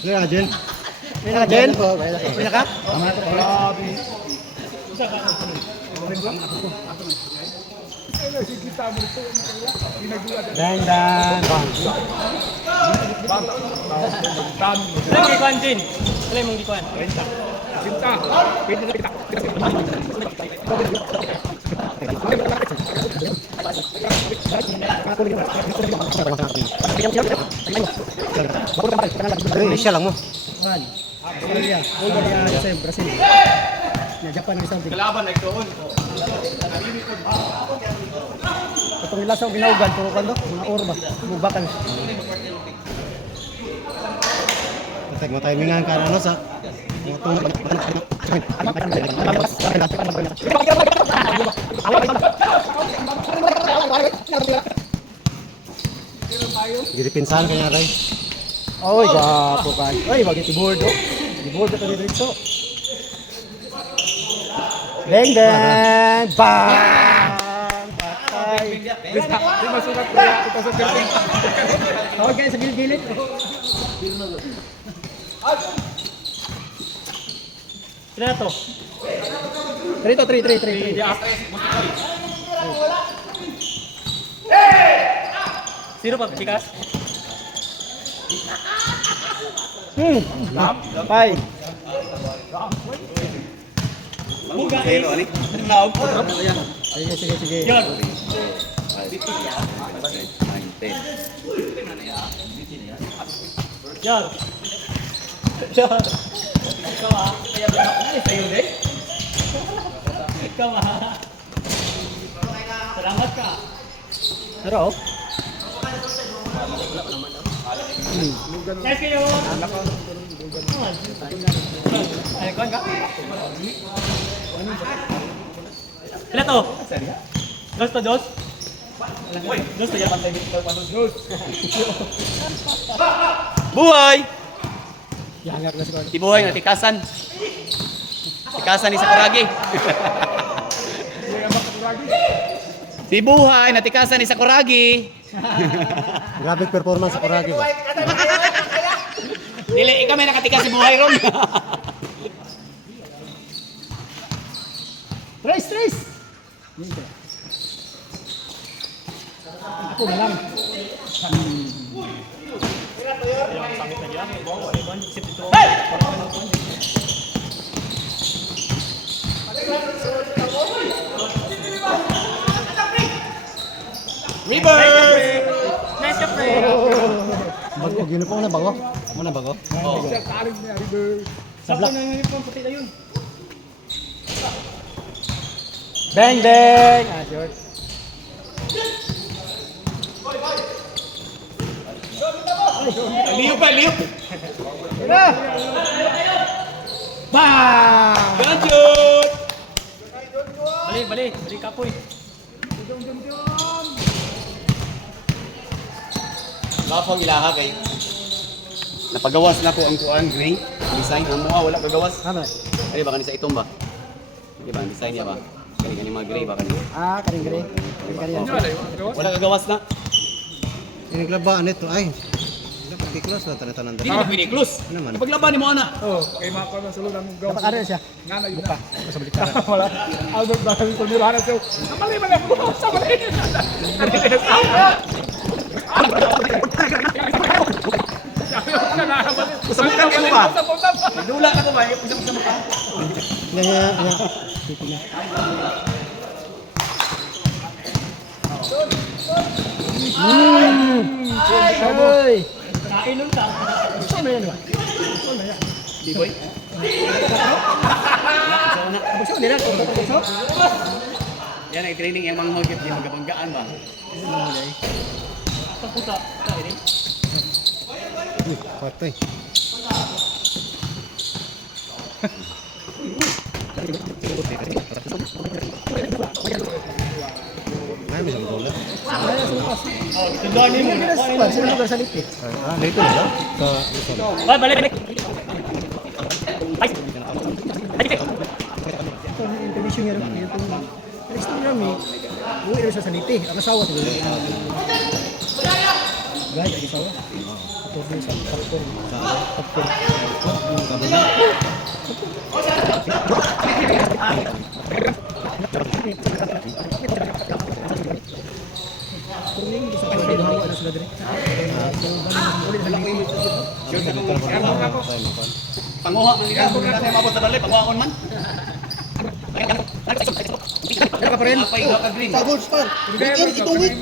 Ano Jen? Ano Jen? Pina ka? Dan dan bang. Alam kay Kwan din. Alam mong gikuan. Indonesia lang mo. Australia, Bulgaria, sa Brazil. Na Japan ang isang Kalaban na itoon. Itong nila sa ginaugan, puro kando, mga orba, bubakan. Tek mo timingan ka ano sa Jadi pinsan kanya ray. Oy, gapo kan. Oy, wag i-board oh. I-board ka dito. Deng deng bang. Patay. Di masukat ko kita sa tirting. Tawag kayo sa gilid-gilid. Sila to. Trito, 3. Di after. Sino pa chikas? Pay. Buga eh. Naog. Sige. Yon. Yan. Yan. Ikaw ah. Kaya ba sa'yo din? Ikaw ah. Salamat ka. Pero Yes kayo. Ay, kuhan ka? Sila to? Dos to dos? Dos to yan? Buhay! yangar na siguro. Si Buhay na tikasan. Tikasan ni Sakuragi. Si Buhay na tikasan ni Sakuragi. Grabe performance sa Kuragi. Dili kami nakatikas si Buhay ron. Trace. Ako na lang. Reverse! Nice ka, pre! Bago gino po na bago. Muna bago. Sapo na yung uniform, puti na yun. Bang bang. George. Liyo pa, liyo! Tira. Bang! Ganjot! Balik ka po eh. Kapag ilaha kay napagawas na po ang kuan gray design ang mga wala kagawas. Ano? Ay baka ni sa itom ba? Di ba ang design niya ba? Kani mga gray baka ni. Karing gre. Karing Wala kagawas na. Iniglabaan ito ay. Pati close na tanan-tanan. Di na pwede close. Ano man? Kapag laban ni mo ana. Oh, kay mga kawan sa lulang gawa. Dapat ano siya? Nga na yun na. Sa baliktaran. Wala. Albert baka yung tulirahan na siya. Namali man ako. Sa mali. Usapin ka ba? Dula ka to ba? Usapin sa mukha. Nga. Oy. Kainom ka. Saan na yan ba? Di boy. Abagso nila. Abagso. Yan ay training yung mga hugit yung magabanggaan ba? Sa puta. Sa ini. Patay. Ay, may bola. Oh, tunduan mo. Sino lugar sa lipi? Dito na daw. Sa Luzon. Ay, balik. Ay. Ito ang intermission niya. Instagram eh. Uwi rin sa saliti. Ang asawa. Guys, ang asawa. Tubusan, kapten. Kapten. Kuning bisa pa rin hawa na sila dire. Panguha man nila. Kung natin mabot sa balay, panguha man. Ano ka pa rin? Sa Gold Star. Weekend, itong week.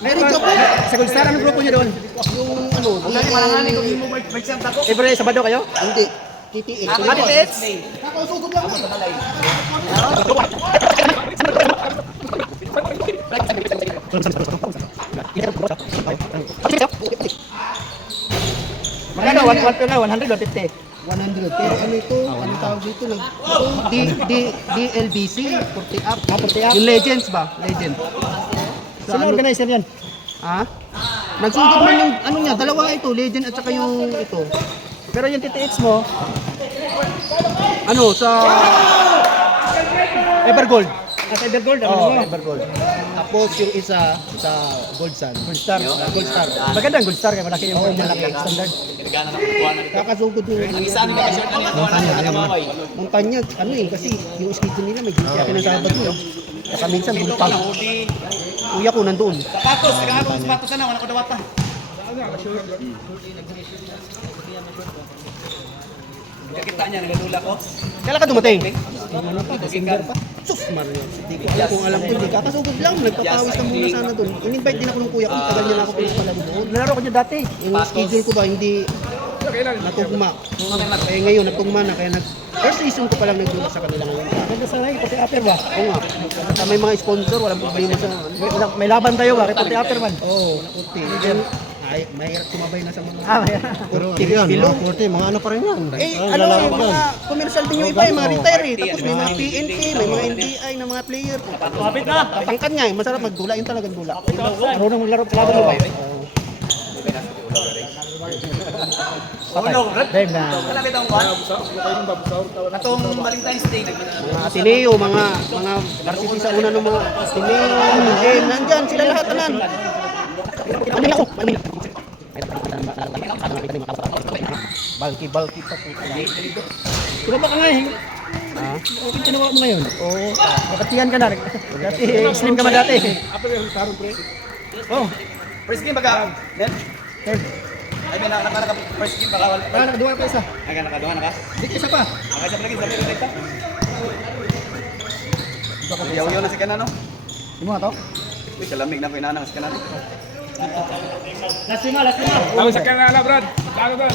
Meron ka po. Sa Gold Star, anong grupo niyo doon? Yung ano, Every Sabado kayo? hindi. TTX. Ah, TTX? Kakasugod lang. Magkano? 100 or 50? 100. Pero ano ito? Anong tawag dito? DLBC. 40 up. 40 up? Yung Legends ba? Legend. Sino organizer yan? Ha? Nagsugod man yung ano niya, dalawa ito, Legend at saka yung ito. Pero yung TTX mo, Ano sa Evergold. sa Evergold, ano Oh, mo? Evergold. Tapos yung isa sa Gold Sun. Gold Star. Gold Star. Magandang Gold Star, kaya malaki yung malaki standard. Pinagana na kukuha na ito. Kakasugod yung Ang isa nila kasi ang kukuha na ito. Kamaway. Montanya, ano eh, kasi yung schedule nila may duty ako ng Sabado eh. Saka minsan buntag. Huli. Kuya ko nandoon. Sapatos. Kagano ang sapatos na. Wala ko dawata. Kakita niya, nagadula ko. Kailan ka dumating? Ano pa, December pa. Sus, Mario. Hindi ko alam kung alam ko hindi. Kakasugod lang, nagpapawis ka muna sana doon. In-invite din ako ng kuya ko, tagal niya na ako pinapalaro doon. Nalaro ko niya dati. Yung schedule ko ba, hindi natugma. Eh ngayon, natugma na, kaya first season ko palang nagdula sa kanila ngayon. Maganda sana yung puti upper ba? Oo nga. Sa may mga sponsor, walang problema sa May laban tayo ba? Kay puti upper man. Oo, nakunti. Ay, mahirap sumabay na sa mga Pero ano yan, mga 40, mga ano pa rin yan. ano yung mga commercial din yung iba, yung mga retire eh. Tapos may mga PNP, may mga NDI na mga player. Kapit na! Tatangkan nga eh, masarap magdula, yung talagang dula. Marunong maglaro kalaban mo ba? Ulong. Dave na. Kalapit ang kuhan. Atong Valentine's Day. Mga Ateneo, mga varsity sa una ng mga Ateneo, nandyan sila lahat tanan. Balki pa po. Sino ba ka ngayon? Ha? Okay, tinawa mo ngayon. Oo. Nakatiyan ka na. Dati, slim ka man dati. Oh, First game baga. Then, Dave. ay may nakaka first game baga. Para nakaduwa pa isa. Ay nakaduha na ka. Dito isa pa. Ay sa lagi sa dito. Yaw-yaw na si kanano. Di mo nga to? Uy, kalamig na ko inanang si kanano. Last lima. Ang sa kanala, Brad. Lalo na.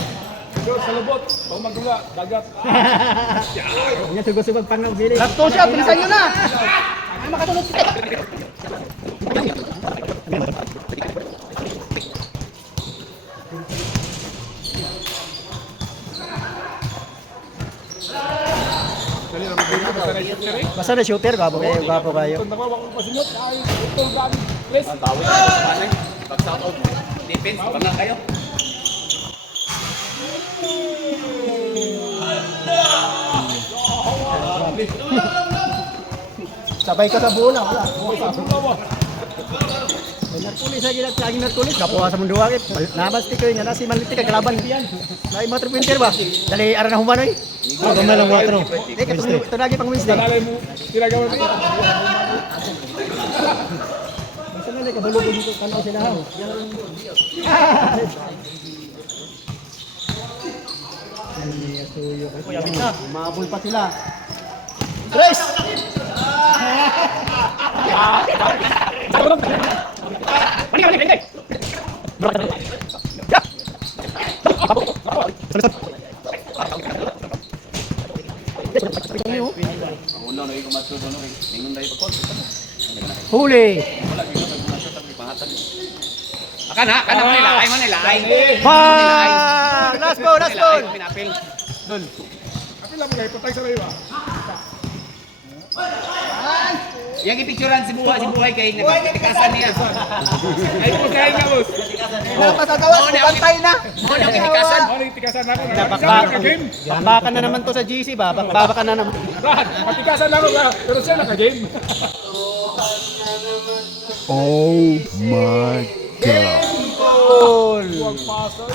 Doon sa lubot. Pag magdula, dagat. Yan, sugod-sugod pang bili. Lapto siya, bilisan nyo na! Ay, makasunod siya. Basta na shooter, gwapo kayo, gwapo kayo. Ito naman, wakong pasinot. Ay, ito dami. Please. Ang tawid na sa panay. Pag shout out defense, panang kayo. Sabay ka sa bola, wala. May narkulis lagi laging narkulis. Kapuha sa mundo wakit. Nabas ti kayo nga na si Manliti ka kalaban diyan. Lai mga tripinter ba? Dali ara na humanoy. Gamay lang 4. Eh katong ito lagi pang Wednesday. Kanalay mo, ginagawa mo. Basta na kabalo ko dito kanaw sila ha. Ay, asuyo. Mabul pa sila. Tres! Ang uno, naging kumatso doon. Ningon tayo pagkot. Huli! Akan Manila. Ay, Manila. Ay. Bang! Last ball, last ball! Pinapil. Kapila mo kayo, patay sa layo. Yang ipicturean si Buhay kay nagtikasan niya. Ay, po kayo nga, boss. Napasagawas, bantay na. Mo na kitikasan. Ano yung tikasan na ako? Bakbak. Naka-game. Bakbakan na naman to sa GC ba? Bakbakan na naman. Brad, matikasan na ako. Pero siya naka-game. Oh my God. Huwag pasok.